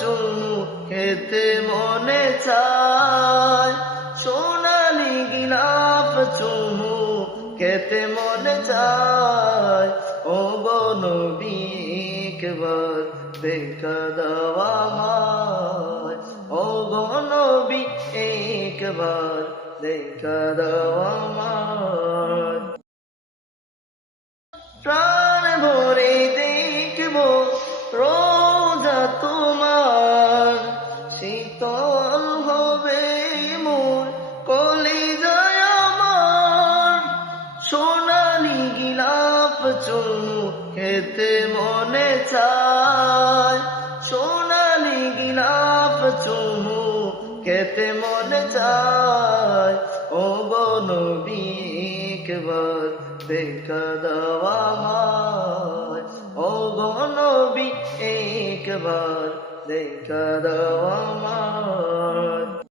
চুমু খেতে মনে চায়, সোনালি গোলাপ চুমু খেতে মনে চায়। ও গো নবী একবার দেখা দাও আমায়, ও গো নবী একবার দেখা দাও আমায়। প্রাণ ভরে দেখবো রোজা তোমার, শীতল হবে মোর কলিজায় আমার। সোনালি গোলাপ চুমু খেতে মনে চায়, সোনালি গোলাপ চুমু খেতে মনে চায়। ও গো নবী একবার দেখা দাও আমায়, ও গো নবী একবার দেখা দাও আমায়।